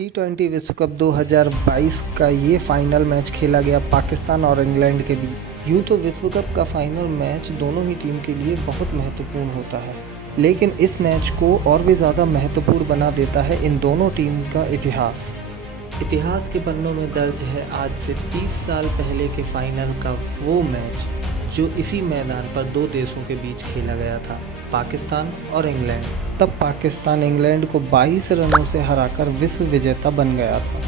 टी20 विश्व कप 2022 का ये फाइनल मैच खेला गया पाकिस्तान और इंग्लैंड के बीच। यूँ तो विश्व कप का फाइनल मैच दोनों ही टीम के लिए बहुत महत्वपूर्ण होता है, लेकिन इस मैच को और भी ज़्यादा महत्वपूर्ण बना देता है इन दोनों टीम का इतिहास। इतिहास के पन्नों में दर्ज है आज से 30 साल पहले के फाइनल का वो मैच जो इसी मैदान पर दो देशों के बीच खेला गया था, पाकिस्तान और इंग्लैंड। तब पाकिस्तान इंग्लैंड को 22 रनों से हराकर विश्व विजेता बन गया था।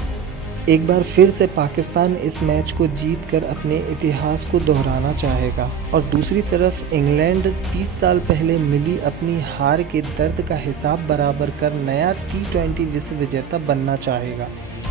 एक बार फिर से पाकिस्तान इस मैच को जीतकर अपने इतिहास को दोहराना चाहेगा और दूसरी तरफ इंग्लैंड 30 साल पहले मिली अपनी हार के दर्द का हिसाब बराबर कर नया टी20 विश्व विजेता बनना चाहेगा।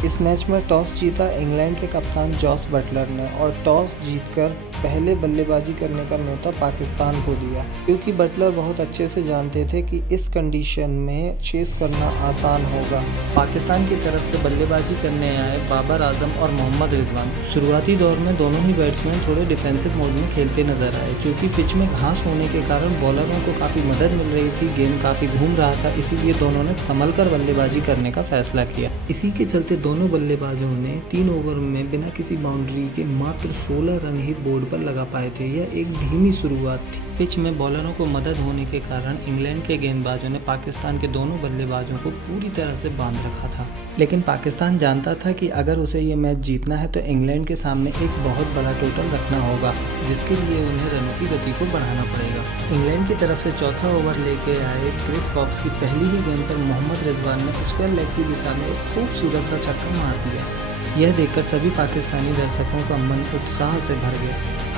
इस मैच में टॉस जीता इंग्लैंड के कप्तान जॉस बटलर ने और टॉस जीतकर पहले बल्लेबाजी करने का न्योता पाकिस्तान को दिया, क्योंकि बटलर बहुत अच्छे से जानते थे कि इस कंडीशन में चेस करना आसान होगा। पाकिस्तान की तरफ से बल्लेबाजी करने आए बाबर आजम और मोहम्मद रिजवान शुरुआती दौर में दोनों ही बैट्समैन थोड़े डिफेंसिव मोड में खेलते नजर आए, क्योंकि पिच में घास होने के कारण बॉलरों को काफ़ी मदद मिल रही थी, गेंद काफ़ी घूम रहा था, इसीलिए दोनों ने संभल कर बल्लेबाजी करने का फैसला किया। इसी के चलते दोनों बल्लेबाजों ने 3 ओवर में बिना किसी बाउंड्री के मात्र 16 रन ही बोर्ड पर लगा पाए थे। यह एक धीमी शुरुआत थी। पिच में बॉलरों को मदद होने के कारण इंग्लैंड के गेंदबाजों ने पाकिस्तान के दोनों बल्लेबाजों को पूरी तरह से बांध रखा था, लेकिन पाकिस्तान जानता था कि अगर उसे ये मैच जीतना है तो इंग्लैंड के सामने एक बहुत बड़ा टोटल रखना होगा, जिसके लिए उन्हें रनों की गति को बढ़ाना पड़ेगा। इंग्लैंड की तरफ से चौथा ओवर लेके आए क्रिस वॉक्स की पहली ही गेंद पर मोहम्मद रिजवान ने स्क्वायर लेग की दिशा में एक खूबसूरत सा छक्का मार दिया। यह देखकर सभी पाकिस्तानी दर्शकों का मन उत्साह से भर गया,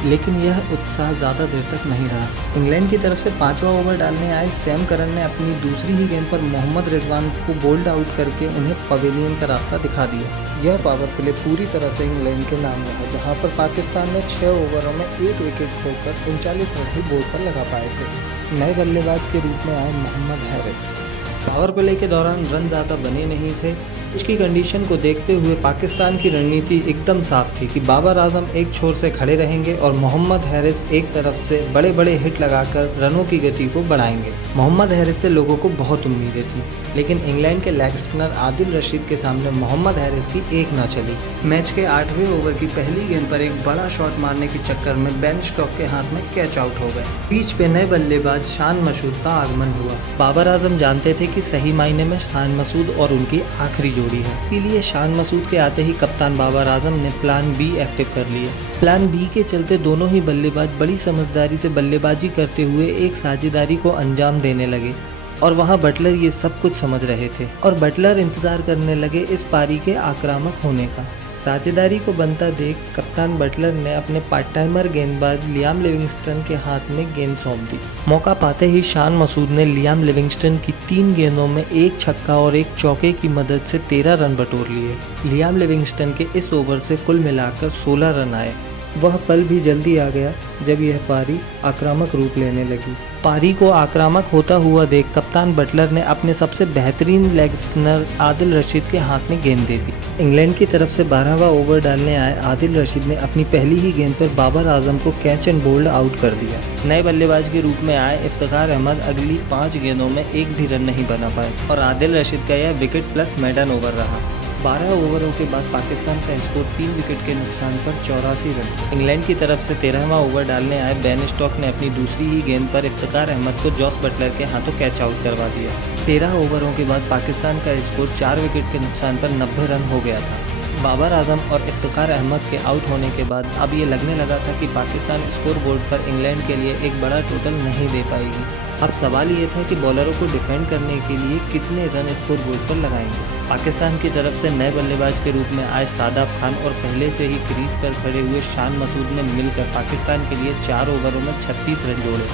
लेकिन यह उत्साह ज़्यादा देर तक नहीं रहा। इंग्लैंड की तरफ से 5वां ओवर डालने आए सैम करन ने अपनी दूसरी ही गेंद पर मोहम्मद रिजवान को बोल्ड आउट करके उन्हें पवेलियन का रास्ता दिखा दिया। यह पावर प्ले पूरी तरह से इंग्लैंड के नाम रहा, जहां पर पाकिस्तान ने 6 ओवरों में 1 विकेट खोकर 39 रन ही बोर्ड पर लगा पाए थे। नए बल्लेबाज के रूप में आए मोहम्मद हैरिस। पावर प्ले के दौरान रन ज़्यादा बने नहीं थे। पिच की कंडीशन को देखते हुए पाकिस्तान की रणनीति एकदम साफ थी कि बाबर आजम एक छोर से खड़े रहेंगे और मोहम्मद हैरिस एक तरफ से बड़े बड़े हिट लगाकर रनों की गति को बढ़ाएंगे। मोहम्मद हैरिस से लोगों को बहुत उम्मीदें थी, लेकिन इंग्लैंड के लेग स्पिनर आदिल रशीद के सामने मोहम्मद हैरिस की एक ना चली। मैच के 8वें ओवर की पहली गेंद पर एक बड़ा शॉट मारने के चक्कर में बेन स्टोक्स के हाथ में कैच आउट हो गए। पिच पे नए बल्लेबाज शान मसूद का आगमन हुआ। बाबर आजम जानते थे कि सही मायने में शान मसूद और उनकी आखिरी जोड़ी है, इसीलिए शान मसूद के आते ही कप्तान बाबर आजम ने प्लान बी एक्टिव कर लिया। प्लान बी के चलते दोनों ही बल्लेबाज बड़ी समझदारी से बल्लेबाजी करते हुए एक साझेदारी को अंजाम देने लगे और वहां बटलर ये सब कुछ समझ रहे थे और बटलर इंतजार करने लगे इस पारी के आक्रामक होने का। साझेदारी को बनता देख कप्तान बटलर ने अपने पार्ट टाइमर गेंदबाज लियाम लिविंगस्टन के हाथ में गेंद सौंप दी। मौका पाते ही शान मसूद ने लियाम लिविंगस्टन की 3 गेंदों में 1 छक्का और 1 चौके की मदद से 13 रन बटोर लिए। लियाम लिविंगस्टन के इस ओवर से कुल मिलाकर 16 रन आए। वह पल भी जल्दी आ गया जब यह पारी आक्रामक रूप लेने लगी। पारी को आक्रामक होता हुआ देख कप्तान बटलर ने अपने सबसे बेहतरीन लेग स्पिनर आदिल रशीद के हाथ में गेंद दे दी। इंग्लैंड की तरफ से 12वां ओवर डालने आए आदिल रशीद ने अपनी पहली ही गेंद पर बाबर आजम को कैच एंड बोल्ड आउट कर दिया। नए बल्लेबाज के रूप में आए इफ्तिखार अहमद अगली 5 गेंदों में एक भी रन नहीं बना पाए और आदिल रशीद का यह विकेट प्लस मेडन ओवर रहा। 12 ओवरों के बाद पाकिस्तान का स्कोर 3 विकेट के नुकसान पर 84 रन। इंग्लैंड की तरफ से 13वां ओवर डालने आए बेन स्टोक्स ने अपनी दूसरी ही गेंद पर इफ्तिखार अहमद को जॉस बटलर के हाथों कैच आउट करवा दिया। 13 ओवरों के बाद पाकिस्तान का स्कोर 4 विकेट के नुकसान पर 90 रन हो गया था। बाबर आजम और इफ्तिखार अहमद के आउट होने के बाद अब ये लगने लगा था कि पाकिस्तान स्कोर बोर्ड पर इंग्लैंड के लिए एक बड़ा टोटल नहीं दे पाएगी। अब सवाल ये था कि बॉलरों को डिफेंड करने के लिए कितने रन स्कोर बोर्ड पर लगाएंगे। पाकिस्तान की तरफ से नए बल्लेबाज के रूप में आए शादाब खान और पहले से ही क्रीज पर खड़े हुए शान मसूद ने मिलकर पाकिस्तान के लिए 4 ओवरों में 36 रन जोड़े।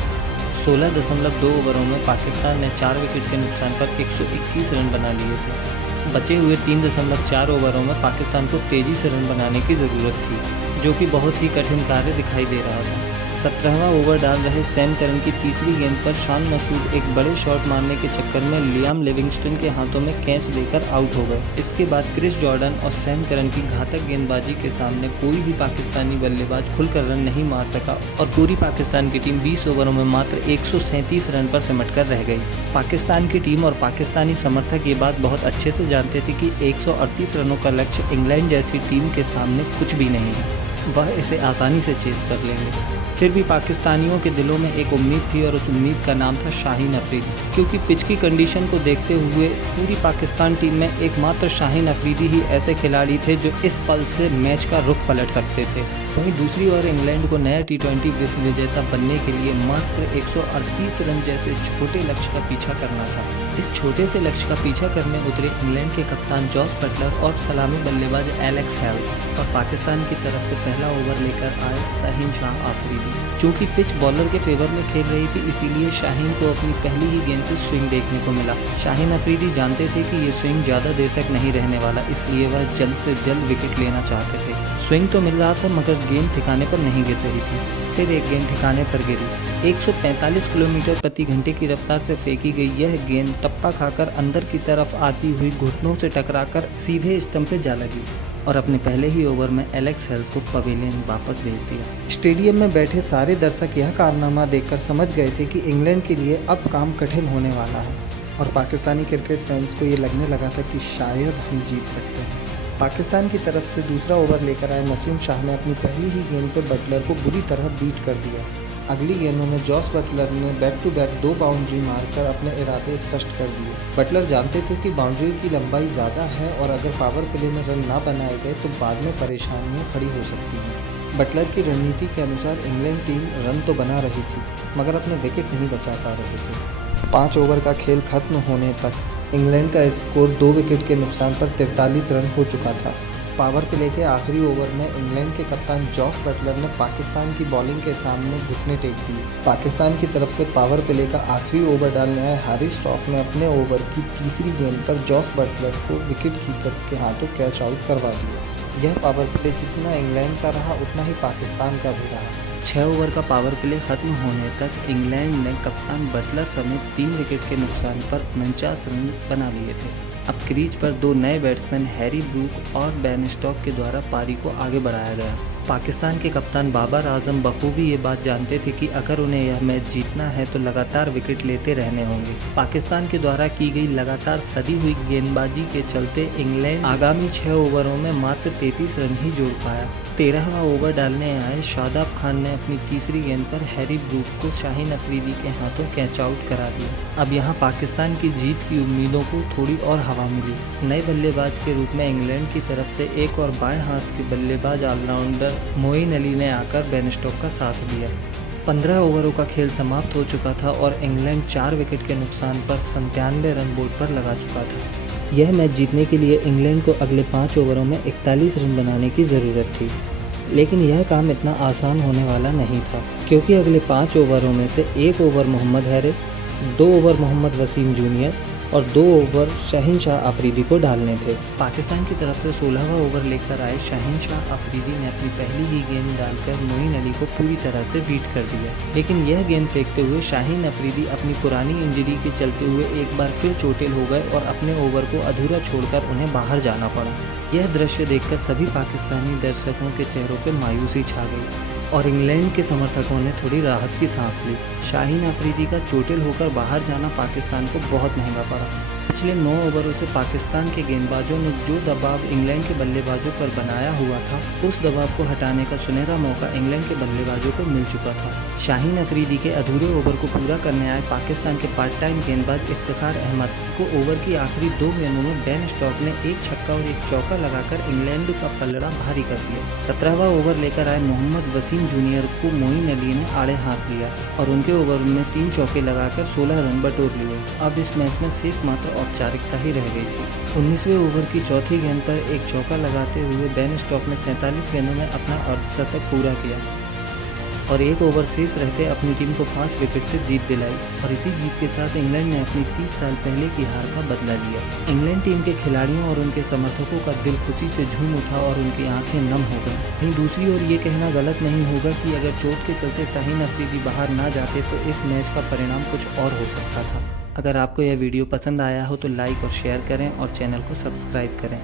16.2 ओवरों में पाकिस्तान ने 4 विकेट के नुकसान पर 121 रन बना लिए थे। बचे हुए 3.4 ओवरों में पाकिस्तान को तेजी से रन बनाने की ज़रूरत थी, जो कि बहुत ही कठिन कार्य दिखाई दे रहा था। 17वां ओवर डाल रहे सैम करन की तीसरी गेंद पर शान मसूद एक बड़े शॉट मारने के चक्कर में लियाम लिविंगस्टन के हाथों में कैच देकर आउट हो गए। इसके बाद क्रिस जॉर्डन और सैम करन की घातक गेंदबाजी के सामने कोई भी पाकिस्तानी बल्लेबाज खुलकर रन नहीं मार सका और पूरी पाकिस्तान की टीम 20 ओवरों में मात्र 137 रन पर सिमट कर रह गई। पाकिस्तान की टीम और पाकिस्तानी समर्थक ये बात बहुत अच्छे से जानते थे कि 138 रनों का लक्ष्य इंग्लैंड जैसी टीम के सामने कुछ भी नहीं है, वह इसे आसानी से चेस कर लेंगे। फिर भी पाकिस्तानियों के दिलों में एक उम्मीद थी और उस उम्मीद का नाम था शाहीन अफरीदी, क्योंकि पिच की कंडीशन को देखते हुए पूरी पाकिस्तान टीम में एकमात्र शाहीन अफरीदी ही ऐसे खिलाड़ी थे जो इस पल से मैच का रुख पलट सकते थे। वहीं दूसरी ओर इंग्लैंड को नया T20 विश्व विजेता बनने के लिए मात्र 138 रन जैसे छोटे लक्ष्य का पीछा करना था। इस छोटे से लक्ष्य का पीछा करने उतरे इंग्लैंड के कप्तान जॉस बटलर और सलामी बल्लेबाज एलेक्स हेल्स और पाकिस्तान की तरफ से पहला ओवर लेकर आए शाहीन शाह अफरीदी। चूँकि पिच बॉलर के फेवर में खेल रही थी, इसीलिए शाहीन को अपनी पहली ही गेंद से स्विंग देखने को मिला। शाहीन अफरीदी जानते थे कि ये स्विंग ज़्यादा देर तक नहीं रहने वाला, इसलिए वह जल्द से जल्द विकेट लेना चाहते थे। स्विंग तो मिल रहा था मगर गेंद ठिकाने पर नहीं गिर रही थी। फिर एक गेंद ठिकाने पर गिरी। 145 किलोमीटर प्रति घंटे की रफ्तार से फेंकी गई यह गेंद टप्पा खाकर अंदर की तरफ आती हुई घुटनों से टकराकर सीधे स्टंप पे जा लगी और अपने पहले ही ओवर में एलेक्स हेल्स को पवेलियन वापस भेज दिया। स्टेडियम में बैठे सारे दर्शक यह कारनामा देखकर समझ गए थे कि इंग्लैंड के लिए अब काम कठिन होने वाला है और पाकिस्तानी क्रिकेट फैंस को ये लगने लगा था कि शायद हम जीत सकते हैं। पाकिस्तान की तरफ से दूसरा ओवर लेकर आए नसीम शाह ने अपनी पहली ही गेंद पर बटलर को बुरी तरह बीट कर दिया। अगली गेंदों में जॉस बटलर ने बैक टू बैक 2 बाउंड्री मारकर अपने इरादे स्पष्ट कर दिए। बटलर जानते थे कि बाउंड्री की लंबाई ज़्यादा है और अगर पावर प्ले में रन ना बनाए गए तो बाद में परेशानियां खड़ी हो सकती हैं। बटलर की रणनीति के अनुसार इंग्लैंड टीम रन तो बना रही थी मगर अपने विकेट नहीं बचा पा रहे थे। 5 ओवर का खेल खत्म होने तक इंग्लैंड का स्कोर 2 विकेट के नुकसान पर 43 रन हो चुका था। पावर प्ले के आखिरी ओवर में इंग्लैंड के कप्तान जॉस बटलर ने पाकिस्तान की बॉलिंग के सामने घुटने टेक दिए। पाकिस्तान की तरफ से पावर प्ले का आखिरी ओवर डालने आए हारिस श्रॉफ ने अपने ओवर की तीसरी गेंद पर जॉस बटलर को विकेट कीपर के हाथों कैच आउट करवा दिया। यह पावर प्ले जितना इंग्लैंड का रहा उतना ही पाकिस्तान का भी रहा। 6 ओवर का पावर प्ले खत्म होने तक इंग्लैंड ने कप्तान बटलर समेत 3 विकेट के नुकसान पर 49 रन बना लिए थे। अब क्रीज पर 2 नए बैट्समैन हैरी ब्रूक और बेन स्टोक्स के द्वारा पारी को आगे बढ़ाया गया। पाकिस्तान के कप्तान बाबर आजम बखूबी ये बात जानते थे कि अगर उन्हें यह मैच जीतना है तो लगातार विकेट लेते रहने होंगे। पाकिस्तान के द्वारा की गई लगातार सदी हुई गेंदबाजी के चलते इंग्लैंड आगामी 6 ओवरों में मात्र 33 रन ही जोड़ पाया। 13वां ओवर डालने आए शादाब खान ने अपनी तीसरी गेंद पर हैरी ब्रूक को शाहीन अफरीदी के हाथों कैच आउट करा दिया। अब यहाँ पाकिस्तान की जीत की उम्मीदों को थोड़ी और हवा मिली। नए बल्लेबाज के रूप में इंग्लैंड की तरफ से एक और बाएं हाथ के बल्लेबाज ऑलराउंडर मोइन अली ने आकर बेन स्टोक्स का साथ दिया। 15 ओवरों का खेल समाप्त हो चुका था और इंग्लैंड 4 विकेट के नुकसान पर 97 रन बोर्ड पर लगा चुका था। यह मैच जीतने के लिए इंग्लैंड को अगले 5 ओवरों में 41 रन बनाने की ज़रूरत थी, लेकिन यह काम इतना आसान होने वाला नहीं था, क्योंकि अगले 5 ओवरों में से 1 over Mohammad Haris, 2 over Mohammad Wasim junior और 2 ओवर शाहीन शाह अफरीदी को डालने थे। पाकिस्तान की तरफ से 16वां ओवर लेकर आए शाहीन शाह अफरीदी ने अपनी पहली ही गेंद डालकर मोइन अली को पूरी तरह से बीट कर दिया, लेकिन यह गेंद फेंकते हुए शाहीन अफरीदी अपनी पुरानी इंजरी के चलते हुए एक बार फिर चोटिल हो गए और अपने ओवर को अधूरा छोड़कर उन्हें बाहर जाना पड़ा। यह दृश्य देखकर सभी पाकिस्तानी दर्शकों के चेहरों पर मायूसी छा गई और इंग्लैंड के समर्थकों ने थोड़ी राहत की सांस ली। शाहीन अफरीदी का चोटिल होकर बाहर जाना पाकिस्तान को बहुत महंगा पड़ा। पिछले 9 ओवरों से पाकिस्तान के गेंदबाजों ने जो दबाव इंग्लैंड के बल्लेबाजों पर बनाया हुआ था, उस दबाव को हटाने का सुनहरा मौका इंग्लैंड के बल्लेबाजों को मिल चुका था। शाहीन अफरीदी के अधूरे ओवर को पूरा करने आए पाकिस्तान के पार्ट टाइम गेंदबाज इफ्तिखार अहमद को ओवर की आखिरी 2 गेंदों में बेन स्टोक्स ने 1 छक्का और 1 चौका लगाकर इंग्लैंड का पलड़ा भारी कर दिया। 17वां ओवर लेकर आए मोहम्मद वसीम जूनियर को मोइन अली ने आड़े हाथ लिया और उनके ओवर में 3 चौके लगाकर 16 रन बटोर लिए। अब इस मैच में शेष मात्र औपचारिकता ही रह गई थी। 19वें ओवर की चौथी गेंद पर 1 चौका लगाते हुए बेन स्टोक्स ने 47 गेंदों में अपना अर्धशतक पूरा किया। और 1 ओवर शेष रहते अपनी टीम को 5 विकेट से जीत दिलाई और इसी जीत के साथ इंग्लैंड ने अपनी 30 साल पहले की हार का बदला लिया। इंग्लैंड टीम के खिलाड़ियों और उनके समर्थकों का दिल खुशी से झूम उठा और उनकी आंखें नम हो गईं। वहीं दूसरी ओर ये कहना गलत नहीं होगा कि अगर चोट के चलते शाहीन अफरीदी बाहर ना जाते तो इस मैच का परिणाम कुछ और हो सकता था। अगर आपको यह वीडियो पसंद आया हो तो लाइक और शेयर करें और चैनल को सब्सक्राइब करें।